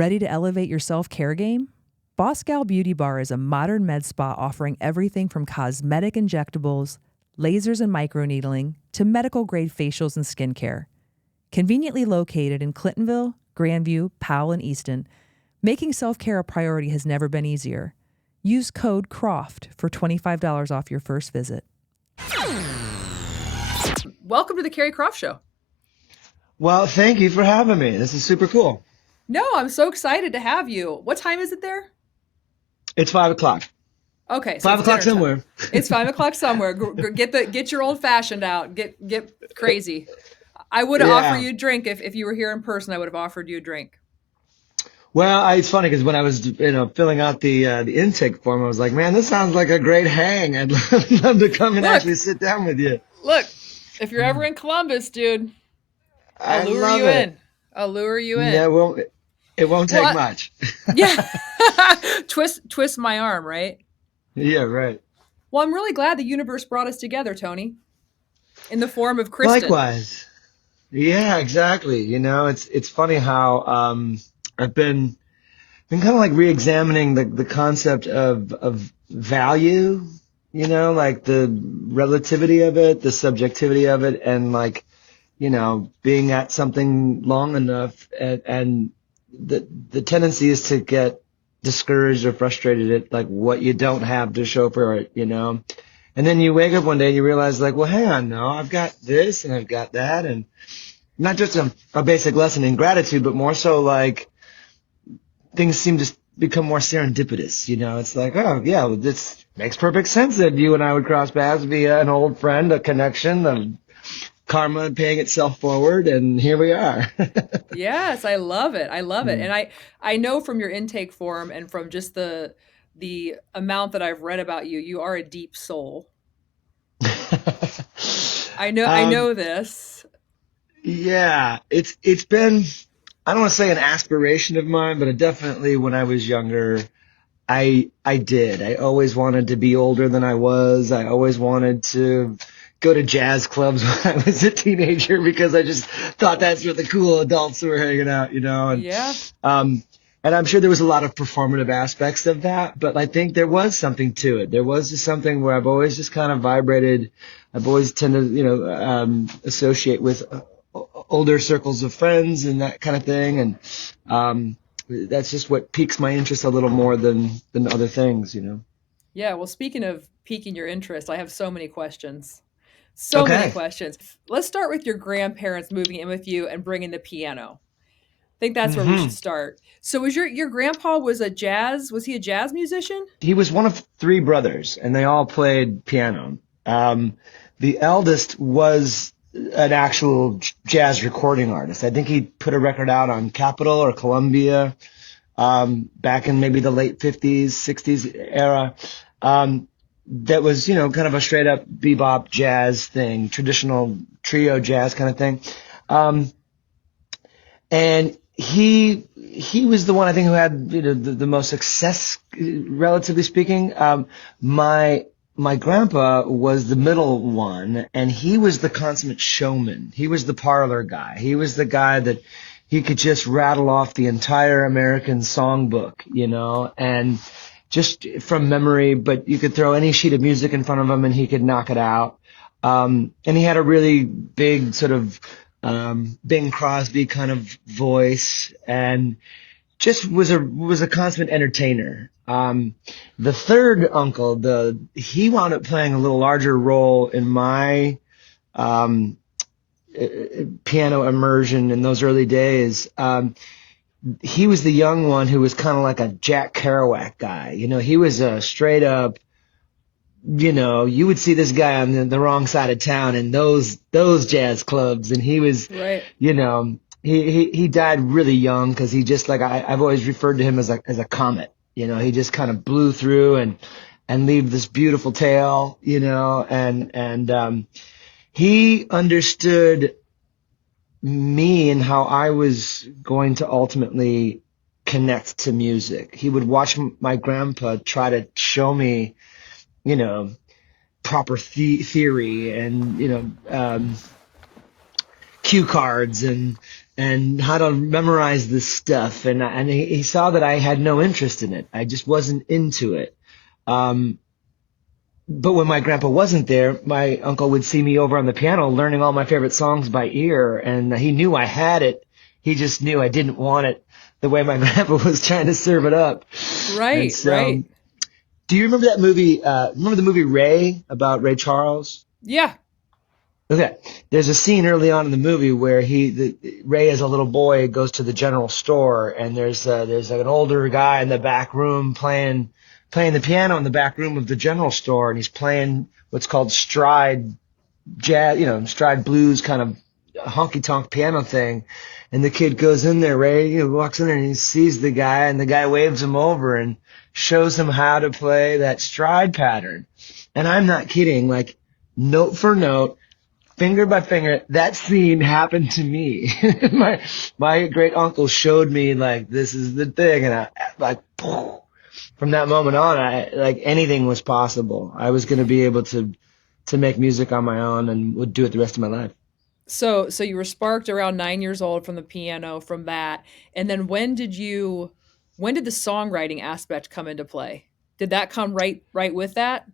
Ready to elevate your self-care game? Boss Gal Beauty Bar is a modern med spa offering everything from cosmetic injectables, lasers and microneedling, to medical-grade facials and skincare. Conveniently located in Clintonville, Grandview, Powell, and Easton, making self-care a priority has never been easier. Use code CROFT for $25 off your first visit. Welcome to the Carrie Croft Show. Well, thank you for having me. This is super cool. No, I'm so excited to have you. What time is it there? It's 5 o'clock. Okay, so 5 o'clock somewhere. It's 5 o'clock somewhere. Get your old fashioned out. Get crazy. I would have offered you a drink if you were here in person. I would have offered you a drink. Well, it's funny because when I was filling out the intake form, I was like, man, this sounds like a great hang. I'd love to come and actually sit down with you. Look, if you're ever in Columbus, dude, I'll lure you in. I'll lure you in. Yeah, well, it won't take much. Yeah. Twist my arm, right? Yeah, right. Well, I'm really glad the universe brought us together, Tony, in the form of Kristen. Likewise. Yeah, exactly. It's funny how I've been kind of like re-examining the concept of value, like the relativity of it, the subjectivity of it, and like, being at something long enough and the tendency is to get discouraged or frustrated at like what you don't have to show for it, and then you wake up one day and you realize like, well, hang on, no, I've got this and I've got that, and not just a basic lesson in gratitude, but more so like things seem to become more serendipitous, it's like, oh yeah, well, this makes perfect sense that you and I would cross paths via an old friend, a connection, the karma paying itself forward, and here we are. Yes, I love it. I love it. And I know from your intake form and from just the amount that I've read about you, you are a deep soul. I know this. Yeah, it's been, I don't want to say an aspiration of mine, but definitely when I was younger, I did. I always wanted to be older than I was. I always wanted to go to jazz clubs when I was a teenager because I just thought that's where the cool adults were hanging out, and yeah. And I'm sure there was a lot of performative aspects of that, but I think there was something to it. There was just something where I've always just kind of vibrated. I've always tended, associate with older circles of friends and that kind of thing, and that's just what piques my interest a little more than other things, Yeah. Well, speaking of piquing your interest, I have so many questions. So many questions. Let's start with your grandparents moving in with you and bringing the piano. I think that's where we should start. So was your grandpa was he a jazz musician? He was one of three brothers, and they all played piano. The eldest was an actual jazz recording artist. I think he put a record out on Capitol or Columbia back in maybe the late 50s, 60s era. That was, kind of a straight up bebop jazz thing, traditional trio jazz kind of thing. And he was the one I think who had, the most success, relatively speaking. My grandpa was the middle one, and he was the consummate showman. He was the parlor guy. He was the guy that he could just rattle off the entire American songbook, and just from memory, but you could throw any sheet of music in front of him and he could knock it out. And he had a really big sort of Bing Crosby kind of voice, and just was a consummate entertainer. The third uncle, he wound up playing a little larger role in my piano immersion in those early days. He was the young one who was kind of like a Jack Kerouac guy. He was a straight up, you would see this guy on the wrong side of town in those jazz clubs. And he was, right. He died really young because he just I've always referred to him as a comet. He just kind of blew through and leave this beautiful tail, and he understood me and how I was going to ultimately connect to music. He would watch my grandpa try to show me, proper theory and, cue cards and and how to memorize this stuff. And he saw that I had no interest in it. I just wasn't into it. But when my grandpa wasn't there, my uncle would see me over on the piano learning all my favorite songs by ear, and he knew I had it. He just knew I didn't want it the way my grandpa was trying to serve it up. Right, So, right. do you remember that movie? Remember the movie Ray, about Ray Charles? Yeah. Okay. There's a scene early on in the movie where Ray, as a little boy, goes to the general store, and there's like an older guy in the back room playing the piano in the back room of the general store, and he's playing what's called stride jazz, stride blues, kind of honky tonk piano thing. And the kid goes in there, Ray, walks in there, and he sees the guy, and the guy waves him over and shows him how to play that stride pattern. And I'm not kidding, like note for note, finger by finger, that scene happened to me. My great uncle showed me, like, this is the thing, and I, like, from that moment on, like anything was possible. I was going to be able to make music on my own and would do it the rest of my life. So you were sparked around 9 years old from the piano, from that. And then when did the songwriting aspect come into play? Did that come right with that?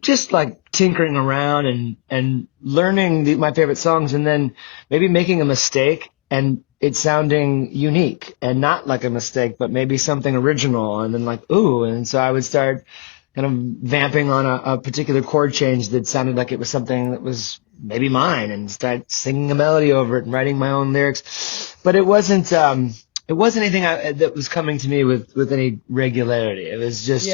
Just like tinkering around and learning my favorite songs, and then maybe making a mistake and it sounding unique and not like a mistake, but maybe something original. And then like, ooh. And so I would start kind of vamping on a particular chord change that sounded like it was something that was maybe mine, and start singing a melody over it and writing my own lyrics. But it wasn't anything that was coming to me with any regularity. It was just,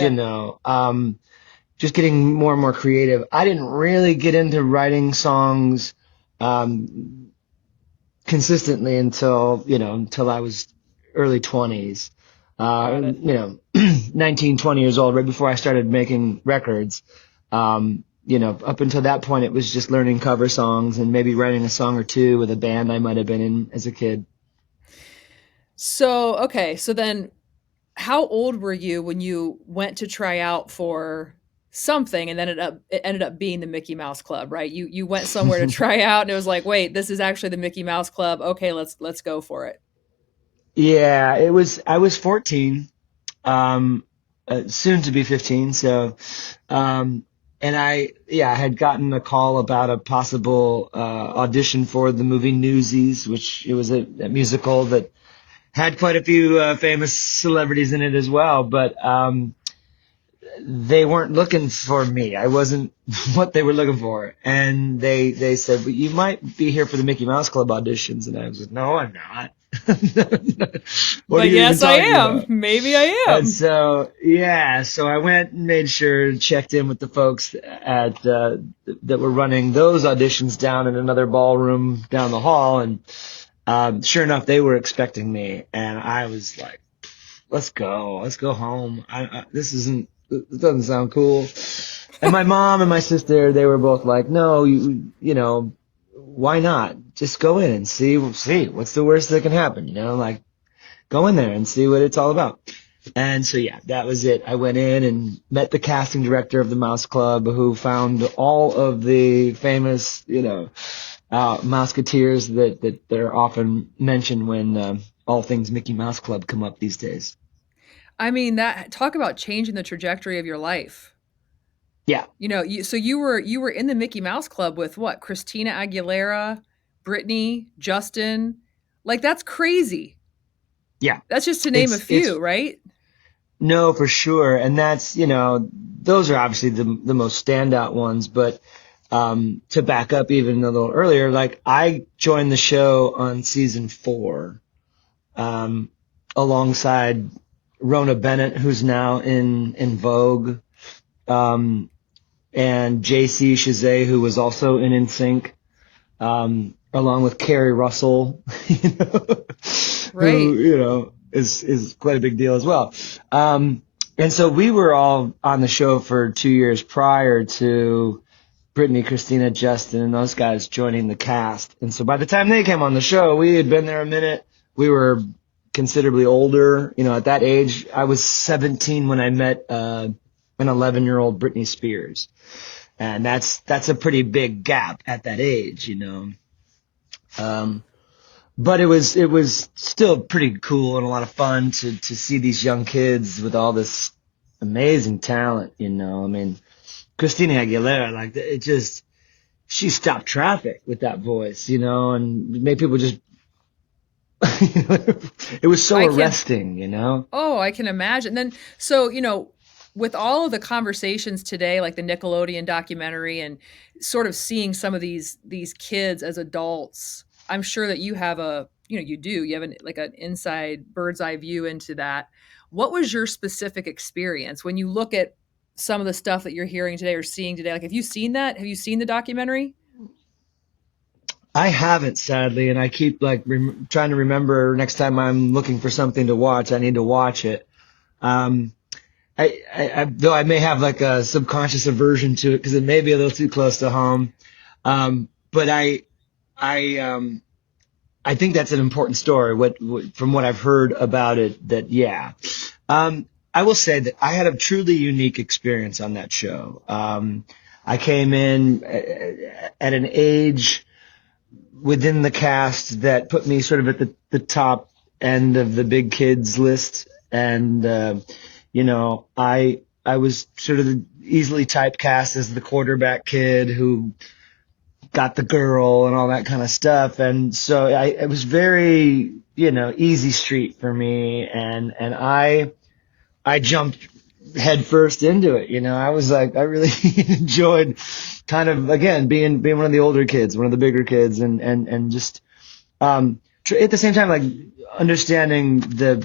just getting more and more creative. I didn't really get into writing songs consistently until I was early 20s. 19, 20 years old, right before I started making records. Up until that point, it was just learning cover songs and maybe writing a song or two with a band I might have been in as a kid. So, okay. So then how old were you when you went to try out for something, and then it ended up being the Mickey Mouse Club, right? You went somewhere to try out, and it was like, wait, this is actually the Mickey Mouse Club. Okay, let's go for it. Yeah, I was 14, soon to be 15. So, and I had gotten a call about a possible audition for the movie Newsies, which it was a musical that had quite a few famous celebrities in it as well. But they weren't looking for me. I wasn't what they were looking for. And they said, well, you might be here for the Mickey Mouse Club auditions. And I was like, no, I'm not. But yes, I am. About? Maybe I am. And so I went and made sure, checked in with the folks at that were running those auditions down in another ballroom down the hall. And sure enough, they were expecting me. And I was like, let's go home. This doesn't sound cool. And my mom and my sister, they were both like, no, why not? Just go in and see what's the worst that can happen, like go in there and see what it's all about. And so, that was it. I went in and met the casting director of the Mouse Club, who found all of the famous, Mouseketeers that are often mentioned when all things Mickey Mouse Club come up these days. I mean, talk about changing the trajectory of your life. Yeah. So you were in the Mickey Mouse Club with what? Christina Aguilera, Britney, Justin. Like, that's crazy. Yeah. That's just to name a few, right? No, for sure. And that's, those are obviously the most standout ones. But to back up even a little earlier, like I joined the show on season 4 alongside Rona Bennett, who's now in Vogue, and JC Chazet, who was also in NSYNC, along with Carrie Russell, right. who, is quite a big deal as well. And so we were all on the show for 2 years prior to Britney, Christina, Justin, and those guys joining the cast. And so by the time they came on the show, we had been there a minute. We were considerably older. At that age, I was 17 when I met an 11-year-old Britney Spears. And that's a pretty big gap at that age, Um, but it was still pretty cool and a lot of fun to see these young kids with all this amazing talent, you know. I mean, Christina Aguilera, like it just, she stopped traffic with that voice, you know, and made people just, it was so I can arresting, you know. Oh, I can imagine. Then, so, with all of the conversations today, like the Nickelodeon documentary and sort of seeing some of these kids as adults, I'm sure that you have you have like an inside bird's eye view into that. What was your specific experience when you look at some of the stuff that you're hearing today or seeing today? Like, have you seen that? Have you seen the documentary? I haven't, sadly, and I keep like trying to remember next time I'm looking for something to watch, I need to watch it. Um, though I may have like a subconscious aversion to it because it may be a little too close to home. But I, I think that's an important story. From what I've heard about it, that yeah. I will say that I had a truly unique experience on that show. I came in at an age within the cast that put me sort of at the top end of the big kids list. And, you know, I was sort of easily typecast as the quarterback kid who got the girl and all that kind of stuff. And so it was very, you know, easy street for me. And I jumped head first into it. You know, I was like, I really enjoyed kind of, again, being one of the older kids, one of the bigger kids, and just, at the same time, like understanding the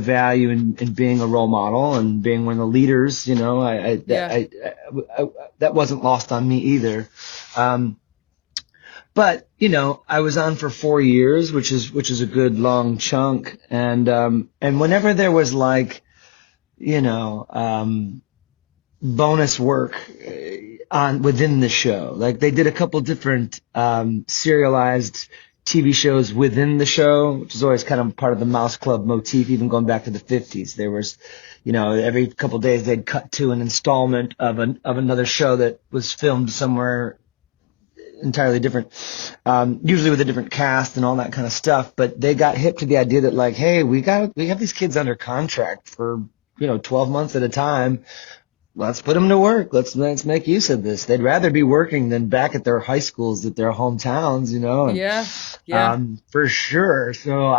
value in being a role model and being one of the leaders, you know, Yeah. that wasn't lost on me either. Um, but you know, I was on for 4 years, which is a good long chunk, and whenever there was like, you know, bonus work on within the show. Like they did a couple different serialized TV shows within the show, which is always kind of part of the Mouse Club motif, even going back to the 50s. There was, you know, every couple of days they'd cut to an installment of another show that was filmed somewhere entirely different, usually with a different cast and all that kind of stuff. But they got hip to the idea that like, hey, we have these kids under contract for, you know, 12 months at a time. Let's put them to work. Let's make use of this. They'd rather be working than back at their high schools, at their hometowns, you know, and Yeah. Yeah. for sure. So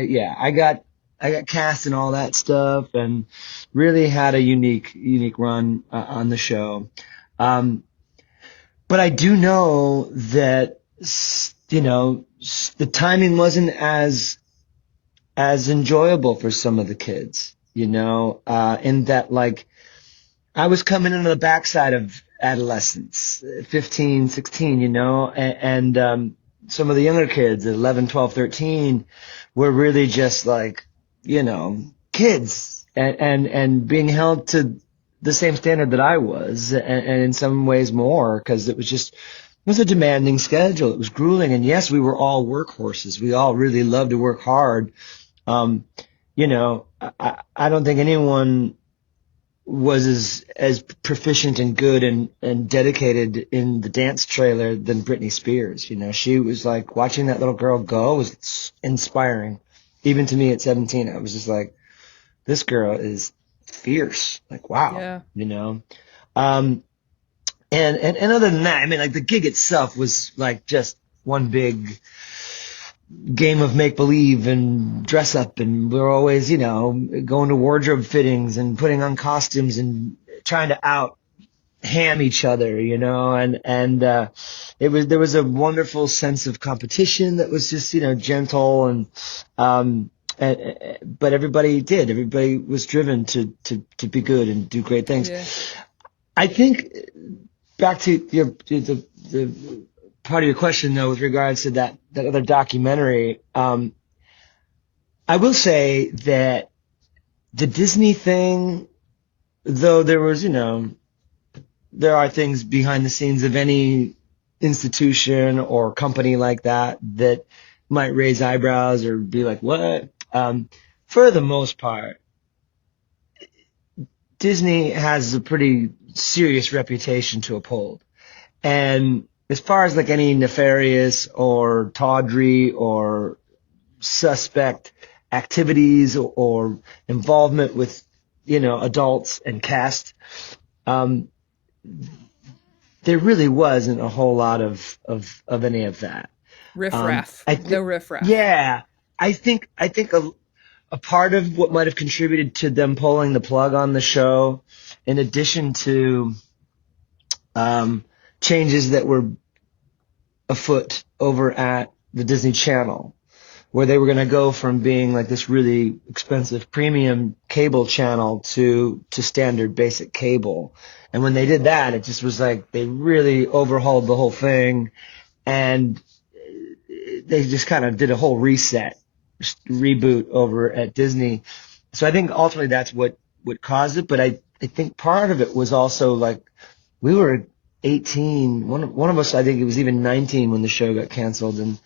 yeah, I got cast and all that stuff, and really had a unique run on the show. Um, but I do know that you know the timing wasn't as enjoyable for some of the kids, you know, in that like. I was coming into the backside of adolescence, 15, 16, you know, and some of the younger kids at 11, 12, 13 were really just like, you know, kids and being held to the same standard that I was and in some ways more because it was a demanding schedule. It was grueling. And yes, we were all workhorses. We all really loved to work hard. Um, you know, I don't think anyone was as proficient and good and dedicated in the dance trailer than Britney Spears. You know, she was like watching that little girl go was inspiring. Even to me at 17, I was just like, this girl is fierce. Like, wow, Yeah. you know? Um, and other than that, I mean, like the gig itself was like just one big game of make believe and dress up, and we were always, you know, going to wardrobe fittings and putting on costumes and trying to out ham each other, you know, and there was a wonderful sense of competition that was just, you know, gentle um but everybody was driven to be good and do great things. Yeah. I think back to the part of your question though, with regards to that other documentary, I will say that the Disney thing, though there was, you know, there are things behind the scenes of any institution or company like that that might raise eyebrows or be like, what? For the most part, Disney has a pretty serious reputation to uphold. And as far as like any nefarious or tawdry or suspect activities or involvement with, adults and cast, um, there really wasn't a whole lot of any of that. Riffraff. No riffraff. Yeah, I think a part of what might have contributed to them pulling the plug on the show, in addition to changes that were afoot over at the Disney Channel, where they were going to go from being like this really expensive premium cable channel to standard basic cable. And when they did that, it just was like they really overhauled the whole thing, and they just kind of did a whole reset, reboot over at Disney. So I think ultimately that's what caused it. But I think part of it was also like we were 18. One of us, I think it was even 19 when the show got canceled, and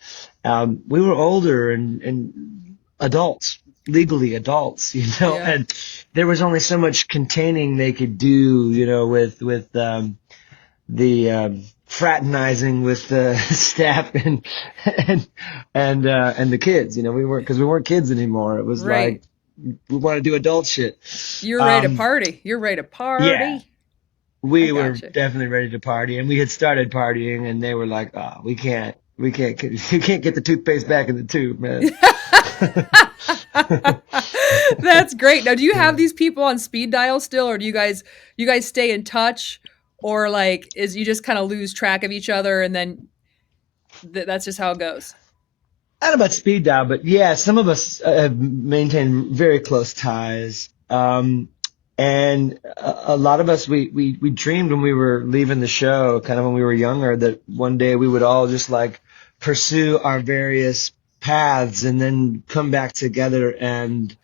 we were older and adults, legally adults, Yeah. and there was only so much containing they could do, with the fraternizing with the staff and the kids. We weren't kids anymore. It was Right. like we want to do adult shit. You're ready to party. You're ready to party. Yeah. We I were gotcha. definitely ready to party, and we had started partying, and they were like, "Oh, we can't, you can't get the toothpaste back in the tube, man." That's great. Now, do you have these people on speed dial still, or do you guys stay in touch, or like is you just kind of lose track of each other, and then that's just how it goes? I don't know about speed dial, but yeah, some of us have maintained very close ties. And a lot of us, we dreamed when we were leaving the show, kind of when we were younger, that one day we would all just like pursue our various paths and then come back together and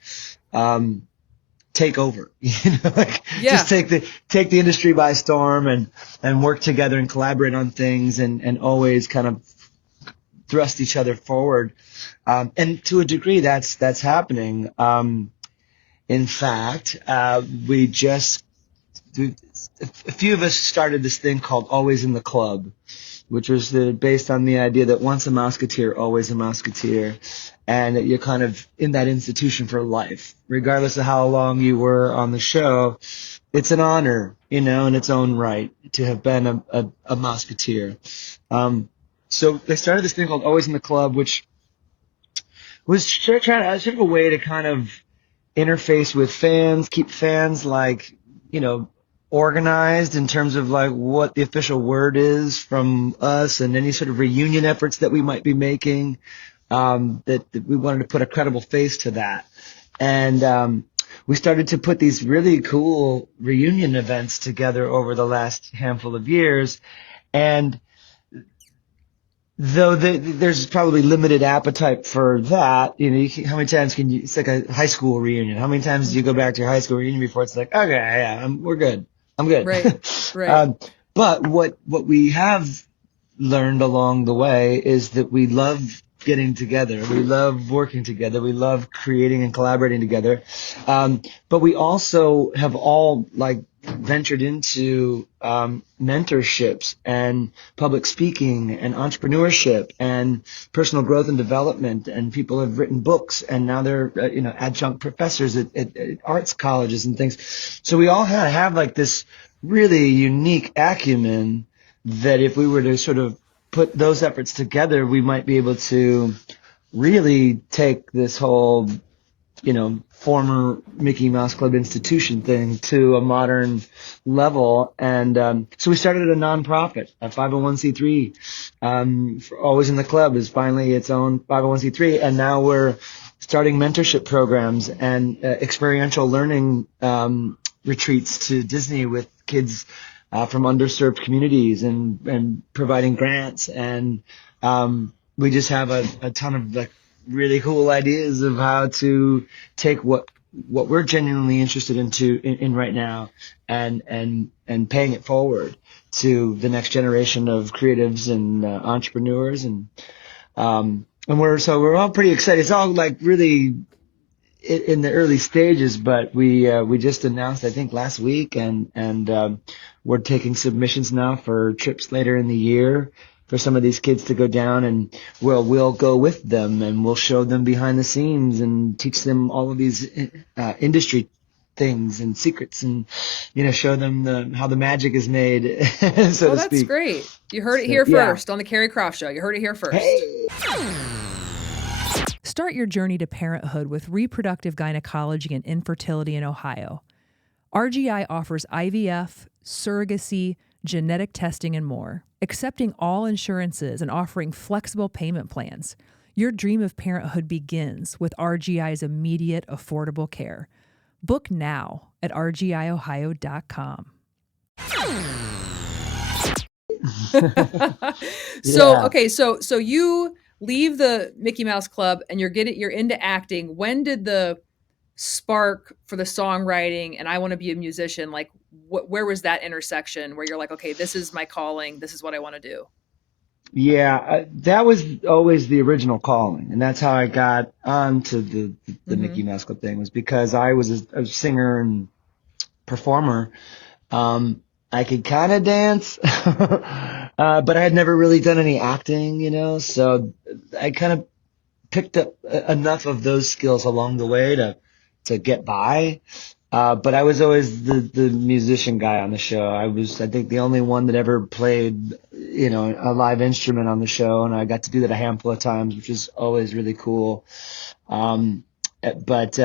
take over, just take the industry by storm and work together and collaborate on things and always kind of thrust each other forward. And to a degree, that's happening. In fact, a few of us started this thing called Always in the Club, which was based on the idea that once a Mouseketeer, always a Mouseketeer, and that you're kind of in that institution for life, regardless of how long you were on the show. It's an honor, in its own right, to have been a Mouseketeer. So they started this thing called Always in the Club, which was sort of a way to kind of interface with fans, keep fans organized in terms of like what the official word is from us and any sort of reunion efforts that we might be making, that we wanted to put a credible face to that. And we started to put these really cool reunion events together over the last handful of years. And though there's probably limited appetite for that, how many times it's like a high school reunion. How many times do you go back to your high school reunion before it's like, okay, yeah, we're good. I'm good. Right. But what we have learned along the way is that we love getting together. We love working together. We love creating and collaborating together. But we also have all ventured into mentorships and public speaking and entrepreneurship and personal growth and development, and people have written books and now they're adjunct professors at arts colleges and things. So we all have like this really unique acumen that if we were to sort of put those efforts together, we might be able to really take this whole former Mickey Mouse Club institution thing to a modern level. And so we started a nonprofit, a 501c3. Always in the Club is finally its own 501c3. And now we're starting mentorship programs and experiential learning retreats to Disney with kids from underserved communities and providing grants. And we just have a ton of really cool ideas of how to take what we're genuinely interested in right now and paying it forward to the next generation of creatives and entrepreneurs and we're all pretty excited. It's all really in the early stages, but we just announced, I think, last week, and we're taking submissions now for trips later in the year for some of these kids to go down, and we'll go with them and we'll show them behind the scenes and teach them all of these industry things and secrets, and show them how the magic is made, so Well, to that's speak. great. You heard it So here yeah. first on the Carrie Croft Show. You heard it here first. Hey. Start your journey to parenthood with reproductive gynecology and infertility in Ohio. RGI offers IVF, surrogacy, genetic testing, and more, accepting all insurances and offering flexible payment plans. Your dream of parenthood begins with RGI's immediate, affordable care. Book now at rgiohio.com. So you leave the Mickey Mouse Club and you're into acting. When did the spark for the songwriting and I want to be a musician, like where was that intersection where you're like, okay, this is my calling, this is what I want to do? Yeah, that was always the original calling, and that's how I got onto the Mickey Mouse Club thing, was because I was a singer and performer. I could kind of dance, but I had never really done any acting, so I kind of picked up enough of those skills along the way to get by. But I was always the musician guy on the show. I think, the only one that ever played, a live instrument on the show, and I got to do that a handful of times, which is always really cool. But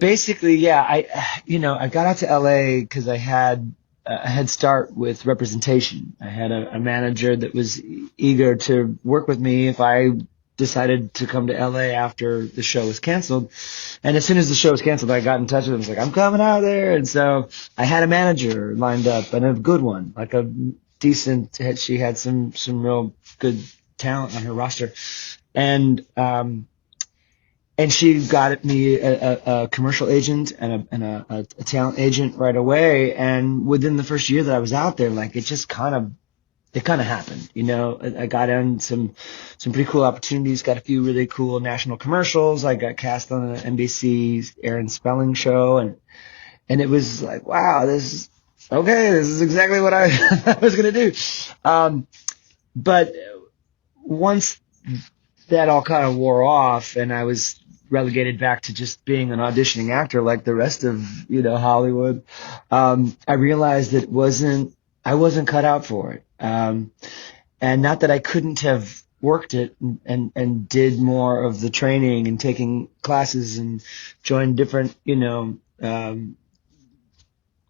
basically, yeah, I got out to LA because I had a head start with representation. I had a manager that was eager to work with me if I decided to come to LA after the show was canceled. And as soon as the show was canceled, I got in touch with him. I was like, I'm coming out there. And so I had a manager lined up, and a good one, like a decent, she had some real good talent on her roster. And she got me a commercial agent and a talent agent right away. And within the first year that I was out there, like, it kind of happened. I got in some pretty cool opportunities, got a few really cool national commercials. I got cast on the NBC Aaron Spelling show, and it was like, wow, this is exactly what I was going to do. But once that all kind of wore off and I was relegated back to just being an auditioning actor like the rest of, Hollywood, I realized that I wasn't cut out for it. And not that I couldn't have worked it and did more of the training and taking classes and joined different,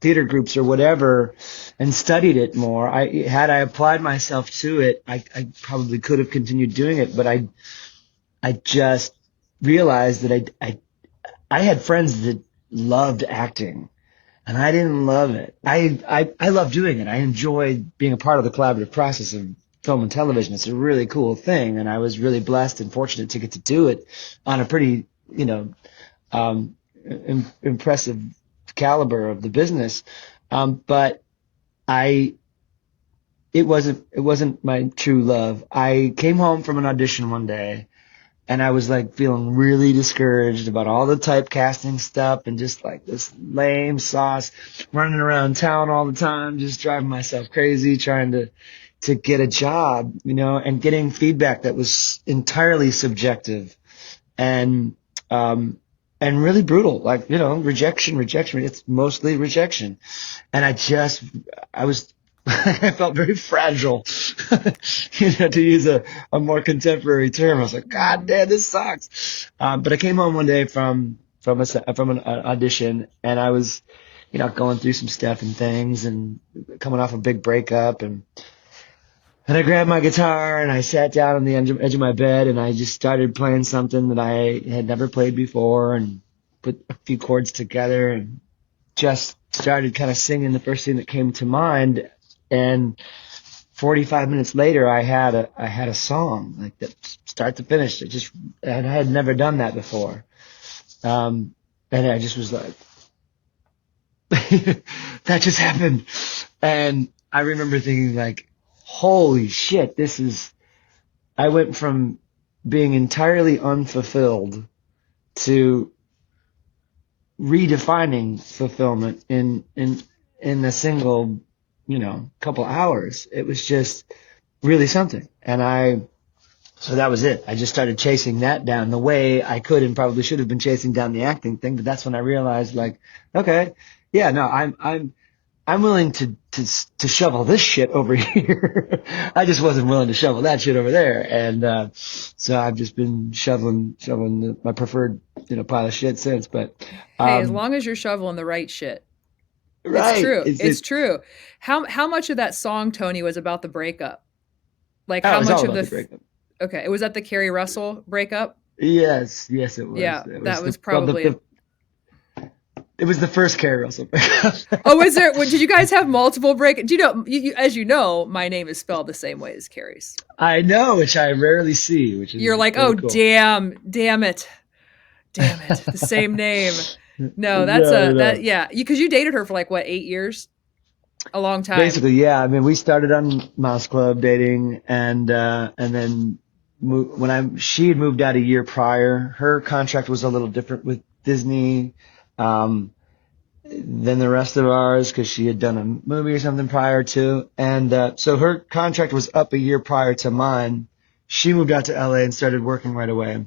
theater groups or whatever and studied it more. Had I applied myself to it, I probably could have continued doing it, but I just realized that I had friends that loved acting, and I didn't love it. I love doing it. I enjoy being a part of the collaborative process of film and television. It's a really cool thing, and I was really blessed and fortunate to get to do it on a pretty, impressive caliber of the business. But it wasn't my true love. I came home from an audition one day, and I was like feeling really discouraged about all the typecasting stuff and just like this lame sauce, running around town all the time, just driving myself crazy, trying to get a job, and getting feedback that was entirely subjective and really brutal, like, rejection. It's mostly rejection. And I felt very fragile, to use a more contemporary term. I was like, God damn, this sucks. But I came home one day from an audition, and I was, going through some stuff and things and coming off a big breakup, and I grabbed my guitar and I sat down on the edge of my bed and I just started playing something that I had never played before and put a few chords together and just started kind of singing the first thing that came to mind. And 45 minutes later, I had a song, like, that start to finish. And I had never done that before. And I just was like, that just happened. And I remember thinking, like, holy shit, I went from being entirely unfulfilled to redefining fulfillment in a single, couple hours. It was just really something. So that was it. I just started chasing that down the way I could, and probably should have been chasing down the acting thing. But that's when I realized, like, okay, yeah, no, I'm willing to shovel this shit over here. I just wasn't willing to shovel that shit over there. And so I've just been shoveling my preferred, pile of shit since. But Hey, as long as you're shoveling the right shit. It's right, true. It's true. How much of that song, Tony, was about the breakup? Like how it's much all of about the breakup. Okay, it was at the Carrie Russell breakup? Yes, it was. Yeah, It that was was probably it was the first Carrie Russell breakup. Oh, is there? Did you guys have multiple break? Do you know? As you know, my name is spelled the same way as Carrie's. I know, which I rarely see. Which is You're like, really oh, cool. damn it, the same name. No, that's yeah. Because you dated her for like what, 8 years? A long time. Basically, yeah. I mean, we started on Mouse Club dating, and then she had moved out a year prior. Her contract was a little different with Disney than the rest of ours because she had done a movie or something prior to, and so her contract was up a year prior to mine. She moved out to LA and started working right away.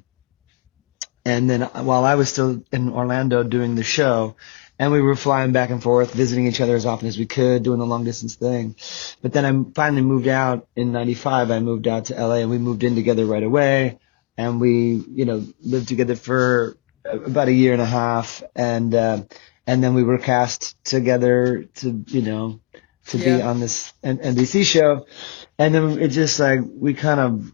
And then while I was still in Orlando doing the show, and we were flying back and forth, visiting each other as often as we could, doing the long distance thing. But then I finally moved out in '95. I moved out to LA, and we moved in together right away. And we, lived together for about a year and a half. And then we were cast together to be on this NBC show. And then it just like, we kind of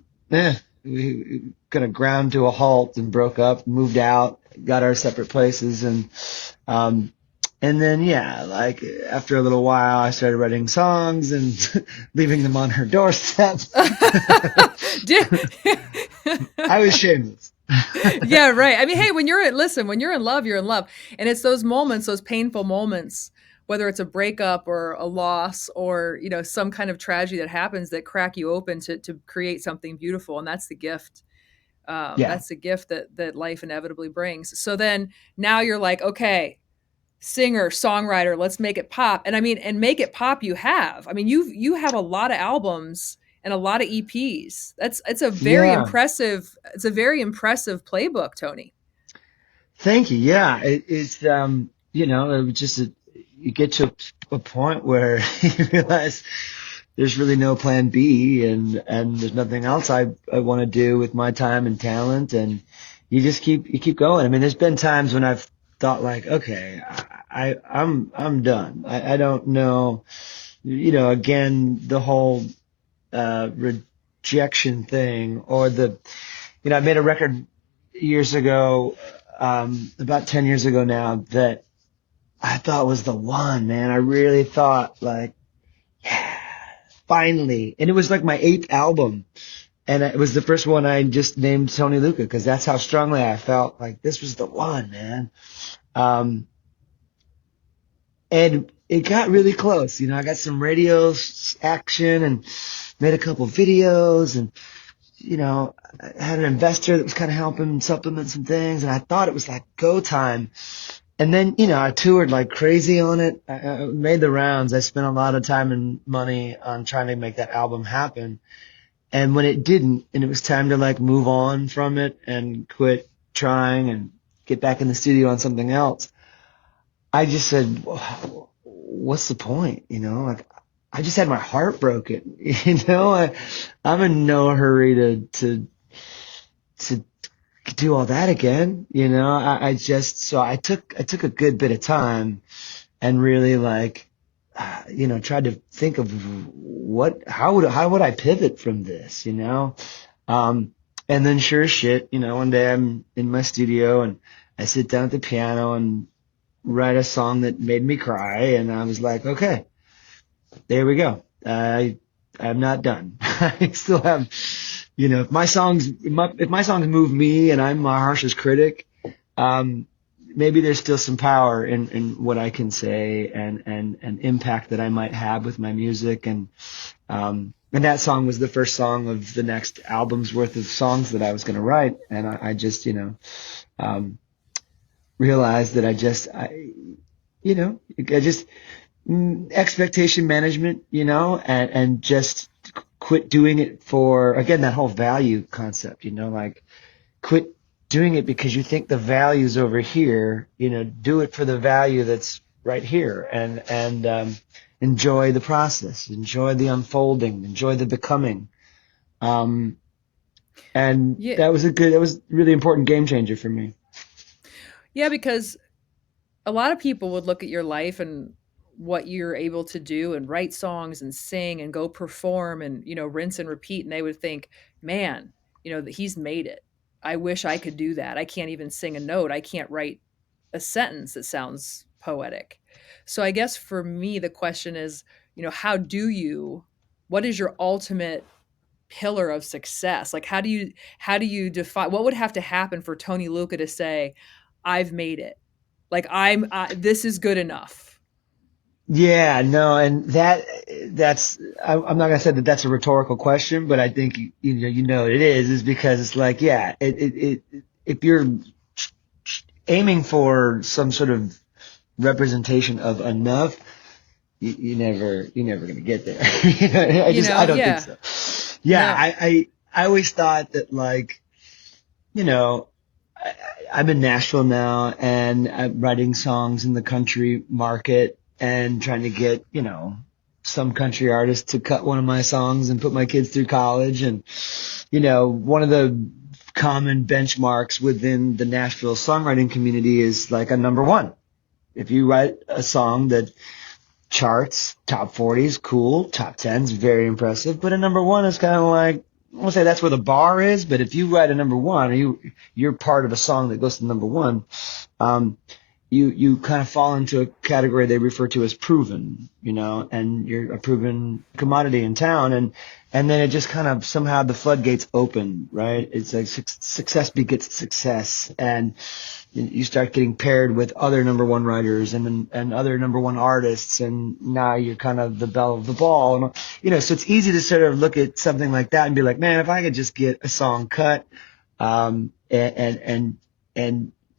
ground to a halt and broke up, moved out, got our separate places. And then, yeah, like after a little while, I started writing songs and leaving them on her doorstep. I was shameless. Yeah, right. I mean, hey, when you're in love, you're in love. And it's those moments, those painful moments, whether it's a breakup or a loss or, some kind of tragedy that happens that crack you open to create something beautiful. And that's the gift. That's the gift that life inevitably brings. So then now you're like, okay, singer, songwriter, let's make it pop. And I mean, and make it pop you have. I mean, you have a lot of albums and a lot of EPs. It's a very impressive playbook, Tony. Thank you. Yeah. It's it was just you get to a point where you realize there's really no plan B and there's nothing else I want to do with my time and talent, and you just keep going. I mean, there's been times when I've thought like, okay, I'm done. I don't know, again, the whole rejection thing or I made a record years ago, about 10 years ago now, that I thought was the one, man. I really thought like, yeah, finally. And it was like my 8th album. And it was the first one I just named Tony Lucca because that's how strongly I felt like this was the one, man. And it got really close. I got some radio action and made a couple videos and, I had an investor that was kind of helping supplement some things. And I thought it was like go time. And then, I toured like crazy on it. I made the rounds. I spent a lot of time and money on trying to make that album happen. And when it didn't, and it was time to like move on from it and quit trying and get back in the studio on something else, I just said, what's the point? Like I just had my heart broken. I'm in no hurry to do all that again. I took a good bit of time and really like, tried to think of how would I pivot from this, and then sure as shit, one day I'm in my studio and I sit down at the piano and write a song that made me cry. And I was like, okay, there we go. I'm not done. I still have, if my songs move me and I'm my harshest critic, maybe there's still some power in what I can say and impact that I might have with my music. And that song was the first song of the next album's worth of songs that I was going to write. And I just, realized that you know, I just expectation management, you know, and just quit doing it for, again, that whole value concept, you know, like quit doing it because you think the value's over here, you know, do it for the value that's right here, and enjoy the process, enjoy the unfolding, enjoy the becoming. Um, and Yeah. that was a really important game changer for me. Yeah, because a lot of people would look at your life and what you're able to do and write songs and sing and go perform and, rinse and repeat. And they would think, man, that he's made it. I wish I could do that. I can't even sing a note. I can't write a sentence that sounds poetic. So I guess for me, the question is, what is your ultimate pillar of success? Like, how do you define what would have to happen for Tony Lucca to say, I've made it? Like, this is good enough. Yeah, no, and I'm not gonna say that that's a rhetorical question, but I think you know it is because it's like, yeah, if you're aiming for some sort of representation of enough, you're never gonna get there. I don't think Yeah. so. Yeah, No. I always thought that, like, you know, I, I'm in Nashville now, and I'm writing songs in the country market and trying to get, some country artist to cut one of my songs and put my kids through college. And, one of the common benchmarks within the Nashville songwriting community is like a number one. If you write a song that charts, top 40s, cool, top 10s, very impressive, but a number one is kind of like, I won't say that's where the bar is, but if you write a number one, you're part of a song that goes to number one, um, you kind of fall into a category they refer to as proven, and you're a proven commodity in town, and then it just kind of somehow the floodgates open, right? It's like success begets success, and you start getting paired with other number one writers and other number one artists, and now you're kind of the belle of the ball, and so it's easy to sort of look at something like that and be like, man, if I could just get a song cut, and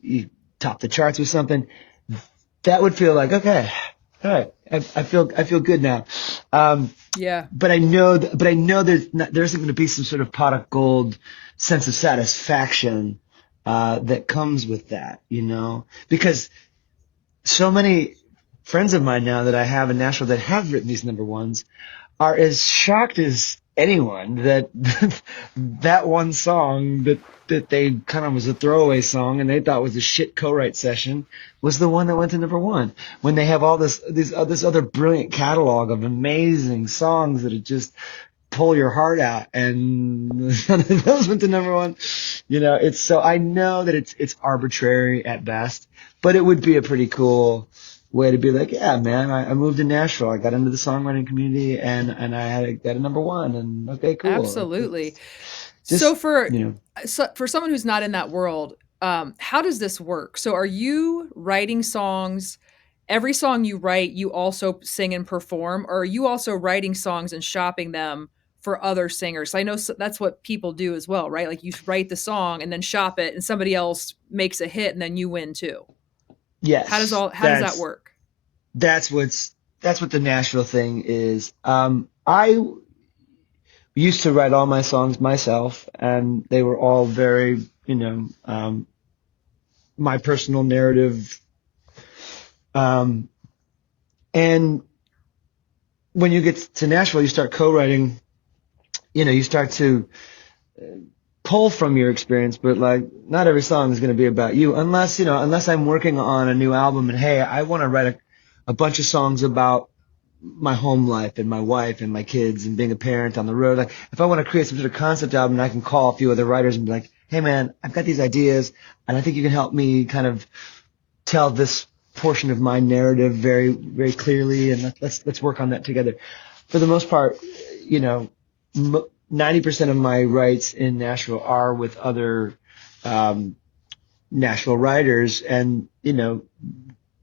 you top the charts with something, that would feel like, okay, all right, I feel good now. Yeah. But I know there isn't going to be some sort of pot of gold sense of satisfaction that comes with that, because so many friends of mine now that I have in Nashville that have written these number ones are as shocked as anyone that that one song that they kind of was a throwaway song and they thought was a shit co-write session was the one that went to number one, when they have all this other brilliant catalog of amazing songs that are just pull your heart out, and none of those went to number one. It's so, I know that it's arbitrary at best, but it would be a pretty cool way to be like, yeah, man, I moved to Nashville. I got into the songwriting community, and got a number one, and okay, cool. Absolutely. It's So just, for you know, for someone who's not in that world, how does this work? So are you writing songs? Every song you write, you also sing and perform, or are you also writing songs and shopping them for other singers? I know that's what people do as well, right? Like, you write the song and then shop it, and somebody else makes a hit, and then you win too. yes, How does that work? that's that's what the Nashville thing is. I used to write all my songs myself, and they were all very, my personal narrative. Um, and when you get to Nashville, you start co-writing, you start to pull from your experience, but like, not every song is going to be about you, unless I'm working on a new album and, hey, I want to write a bunch of songs about my home life and my wife and my kids and being a parent on the road. Like, if I want to create some sort of concept album, I can call a few other writers and be like, hey man, I've got these ideas and I think you can help me kind of tell this portion of my narrative very, very clearly, and let's work on that together. For the most part, 90% of my writes in Nashville are with other Nashville writers, and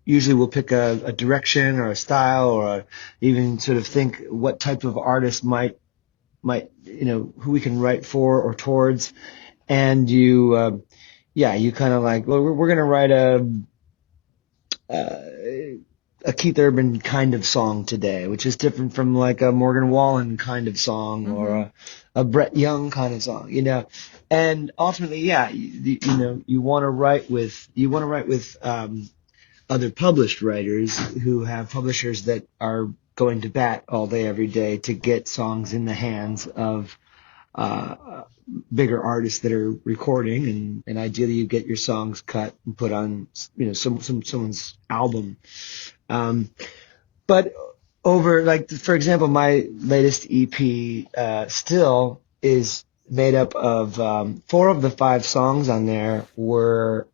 usually we'll pick a direction or a style, or even sort of think what type of artist might who we can write for or towards, and yeah, you kind of like, well, we're gonna write uh, a Keith Urban kind of song today, which is different from like a Morgan Wallen kind of song or Mm-hmm. a Brett Young kind of song, you know. And ultimately, yeah, you know, you want to write with other published writers who have publishers that are going to bat all day every day to get songs in the hands of uh, bigger artists that are recording, and ideally you get your songs cut and put on, you know, someone's album. Um, but over, like, for example, my latest EP, Still, is made up of 4 of the 5 songs on there were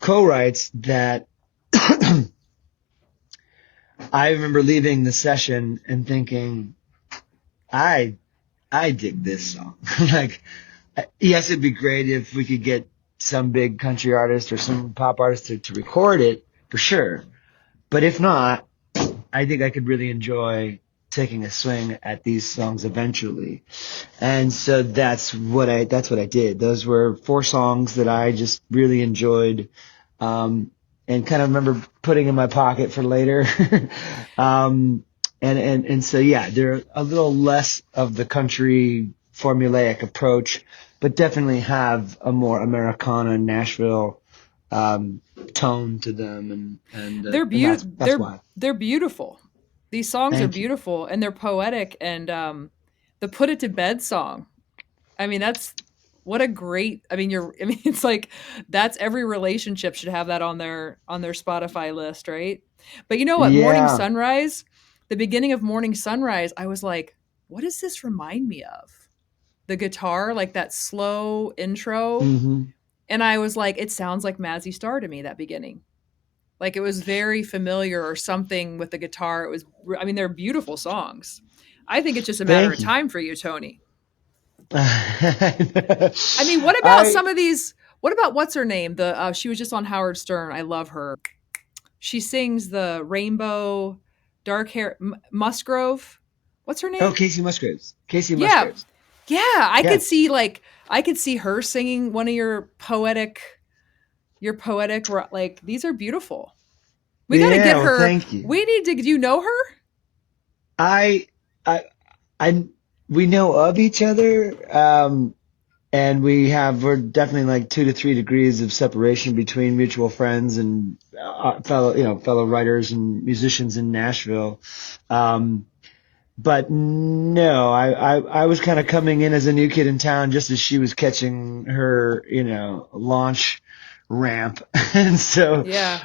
co-writes that I remember leaving the session and thinking, I I dig this song. Like, yes, it'd be great if we could get some big country artist or some pop artist to record it for sure. But if not, I think I could really enjoy taking a swing at these songs eventually. And so that's what I did. Those were 4 songs that I just really enjoyed, and kind of remember putting in my pocket for later. um, and so yeah, they're a little less of the country formulaic approach, but definitely have a more Americana Nashville tone to them, They're and beautiful. that's why. They're beautiful. These songs are Thank you. beautiful and they're poetic. And the "Put It to Bed" song. I mean, that's what a great. I mean, you're. I mean, it's like that's every relationship should have that on their Spotify list, right? But you know what? Morning Yeah. Sunrise, the beginning of Morning Sunrise, I was like, what does this remind me of? The guitar, like that slow intro, Hmm. and I was like, it sounds like Mazzy Star to me. That beginning. Like it was very familiar or something with the guitar. It was, I mean, they're beautiful songs. I think it's just a matter of Thank you. time for you, Tony. I mean, what about I some of these? What about what's her name? The she was just on Howard Stern. I love her. She sings the Rainbow, dark hair Musgrove. What's her Oh, name? Casey Musgraves. Casey Yeah, Musgraves. yeah. I Yeah. could see like I could see her singing one of your poetic like these are beautiful. We got to Yeah, get well, her. thank you. We need to. Do you know her? I I I we know of each other, and we're definitely like 2 to 3 degrees of separation between mutual friends and fellow writers and musicians in Nashville. Um, but no, I was kind of coming in as a new kid in town just as she was catching her, you know, launch ramp. And Yeah.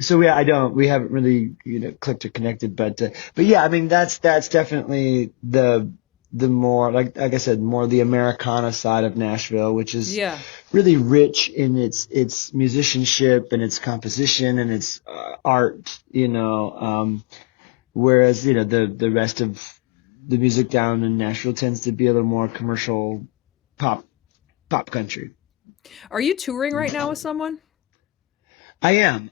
so we haven't really, you know, clicked or connected, but yeah, I mean, that's definitely the more, like I said, more the Americana side of Nashville, which is Yeah. really rich in its musicianship and its composition and its art, you know. Whereas, you know, the rest of the music down in Nashville tends to be a little more commercial pop pop country. Are you touring right now with someone? I am.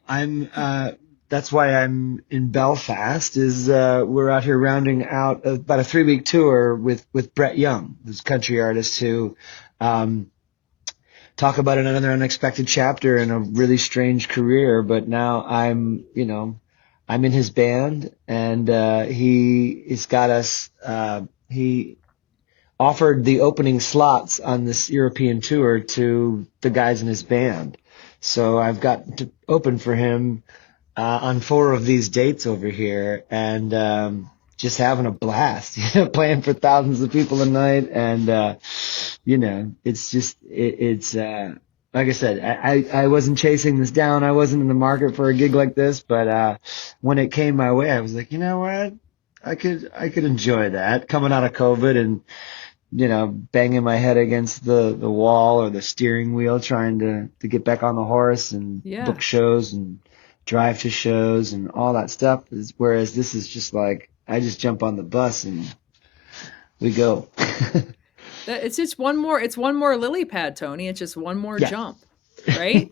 That's why I'm in Belfast. Is we're out here rounding out about a 3 week tour with Brett Young, this country artist who um, talk about another unexpected chapter in a really strange career. But now I'm in his band, and he's got us. He offered the opening slots on this European tour to the guys in his band. So I've got to open for him on 4 of these dates over here, and just having a blast, you know, playing for thousands of people a night, and you know, it's like I said, I wasn't chasing this down. I wasn't in the market for a gig like this, but when it came my way, I was like, you know what? I could enjoy that coming out of COVID and, you know, banging my head against the wall or the steering wheel, trying to get back on the horse and Yeah. book shows and drive to shows and all that stuff. Whereas this is just like I just jump on the bus and we go. It's just one more. It's one more lily pad, Tony. It's just one more Yeah, jump, right?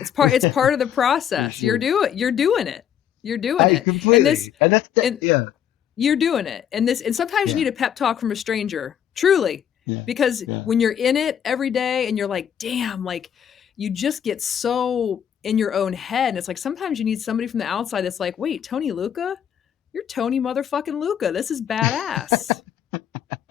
It's part of the for process. sure. You're doing it. You're doing I it. And this completely, and that's that. and Yeah, you're doing it. And sometimes you yeah, need a pep talk from a stranger. Truly. Yeah. Because Yeah. when you're in it every day and you're like, damn, like you just get so in your own head. And it's like sometimes you need somebody from the outside that's like, wait, Tony Lucca? You're Tony motherfucking Lucca. This is badass.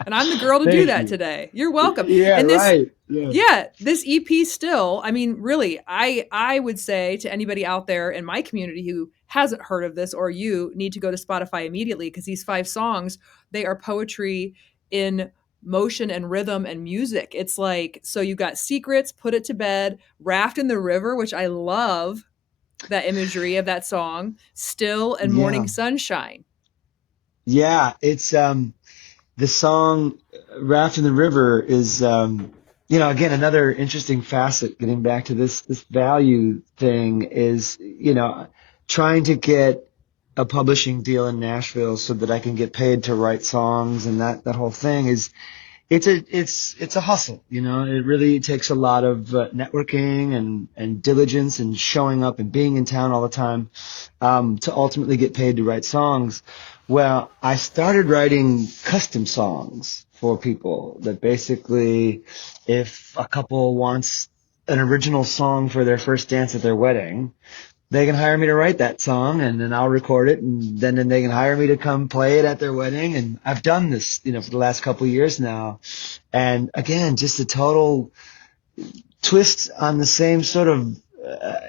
And I'm the girl to do Thank that you. today. You're welcome. Yeah, And this, right. Yeah. yeah, this EP still, I mean, really, I would say to anybody out there in my community who hasn't heard of this, or you need to go to Spotify immediately, because these 5 songs, they are poetry in motion and rhythm and music. It's like, so you got Secrets, Put It to Bed, Raft in the River, which I love that imagery of that song, Still, and Yeah. Morning Sunshine. Yeah. It's the song Raft in the River is again, another interesting facet, getting back to this value thing, is, trying to get a publishing deal in Nashville so that I can get paid to write songs, and that whole thing is, it's a hustle. It really takes a lot of networking and diligence and showing up and being in town all the time, to ultimately get paid to write songs. Well, I started writing custom songs for people that basically, if a couple wants an original song for their first dance at their wedding, they can hire me to write that song, and then I'll record it, and then they can hire me to come play it at their wedding. And I've done this, for the last couple of years now. And again, just a total twist on the same sort of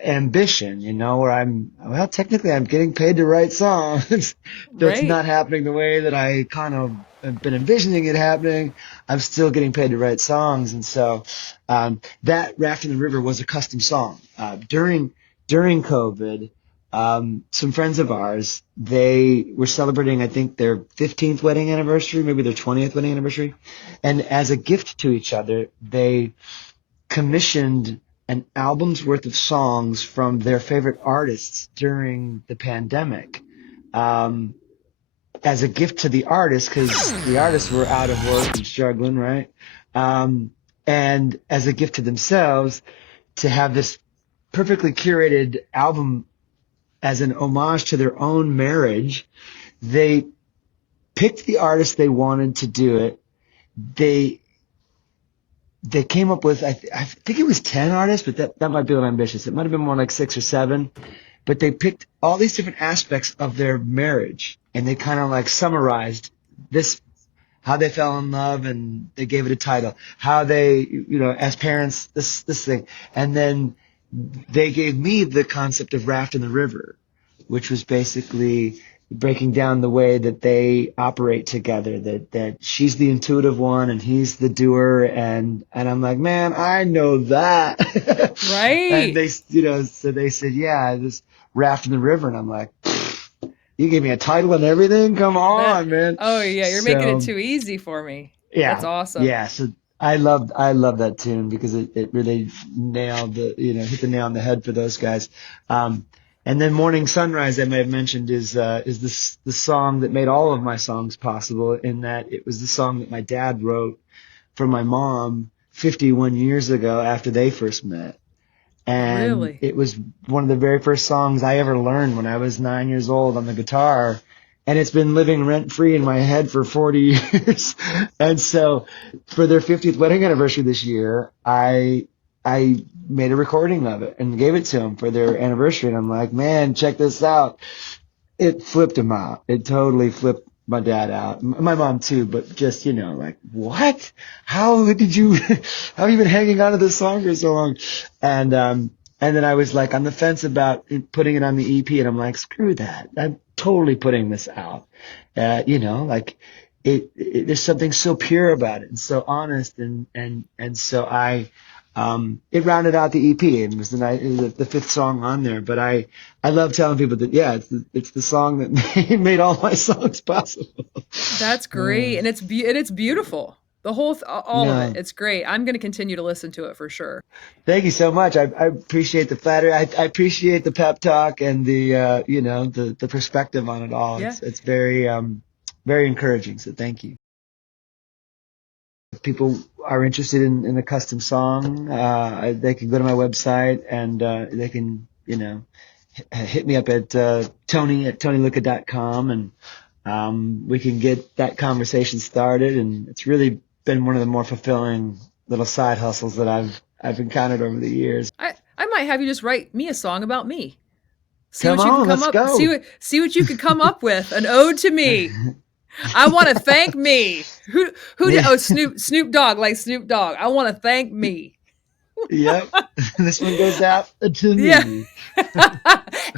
ambition, where technically I'm getting paid to write songs. Though it's Right. not happening the way that I kind of have been envisioning it happening. I'm still getting paid to write songs. And so, that Raft in the River was a custom song. During COVID, some friends of ours, they were celebrating, I think, their 15th wedding anniversary, maybe their 20th wedding anniversary. And as a gift to each other, they commissioned an album's worth of songs from their favorite artists during the pandemic, as a gift to the artists, because the artists were out of work and struggling, right? And as a gift to themselves, to have this perfectly curated album as an homage to their own marriage. They picked the artist they wanted to do it. They came up with, I think it was 10 artists, but that might be a little ambitious. It might have been more like 6 or 7. But they picked all these different aspects of their marriage, and they kind of like summarized this, how they fell in love, and they gave it a title. How they, as parents, this thing. And then they gave me the concept of Raft in the River, which was basically breaking down the way that they operate together, that she's the intuitive one and he's the doer. And I'm like, man, I know that. And Right. they, so they said, yeah, this Raft in the River. And I'm like, you gave me a title and everything? Come on, man. Oh yeah, you're making it So too easy for me. That's yeah, awesome. yeah. So I love that tune, because it really nailed hit the nail on the head for those guys. And then Morning Sunrise, I may have mentioned, is the song that made all of my songs possible, in that it was the song that my dad wrote for my mom 51 years ago after they first met. And Really? it was one of the very first songs I ever learned when I was 9 years old on the guitar. And it's been living rent free in my head for 40 years. And so for their 50th wedding anniversary this year, I made a recording of it and gave it to them for their anniversary. And I'm like, man, check this out. It flipped him out. It totally flipped my dad out. My mom too, but just, like, what? How have you been hanging on to this song for so long? And then I was like on the fence about putting it on the EP, and I'm like, screw that. I'm totally putting this out. Like there's something so pure about it and so honest. And so it rounded out the EP and was the 5th song on there. But I love telling people that, yeah, it's the song that made all my songs possible. That's great, and it's beautiful. The whole all of it. Yeah. It's great. I'm going to continue to listen to it for sure. Thank you so much. I appreciate the flattery. I appreciate the pep talk and the the perspective on it all. Yeah. It's very very encouraging. So thank you. If people are interested in a custom song, they can go to my website, and they can hit me up at tony@tonylucca.com, and we can get that conversation started. And it's really been one of the more fulfilling little side hustles that I've encountered over the years. I might have you just write me a song about me. See Come what you on, can come let's up. go. See what you could come up with. An ode to me. I want to thank me. Who did? Yeah. Oh, Snoop Dogg, like Snoop Dogg. I want to thank me. Yep. This one goes out to Yeah. me.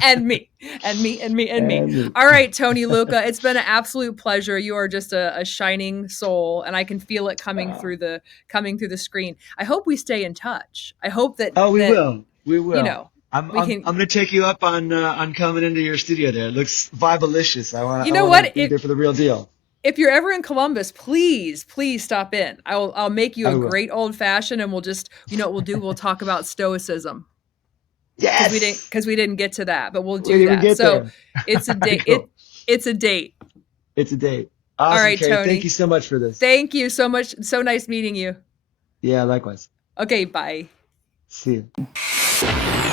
And me. And me. And me. And me. And me. All right, Tony Lucca. It's been an absolute pleasure. You are just a shining soul, and I can feel it coming through the screen. I hope we stay in touch. I hope that Oh, we that, will. We will. you know, I'm we I'm can. I'm gonna take you up on coming into your studio there. It looks vibalicious. You I know wanna what? be there for the real deal. If you're ever in Columbus, please stop in. I'll make you I a will. great old fashioned, and we'll just, you know what we'll do? We'll talk about stoicism. Yes. Because we didn't get to that, but we'll We didn't do even that. get So there. it's a date. Cool. It's a date. It's a date. All Awesome, right, Carrie. Thank you Tony. so much for this. Thank you so much. So nice meeting you. Yeah, likewise. Okay, bye. See you.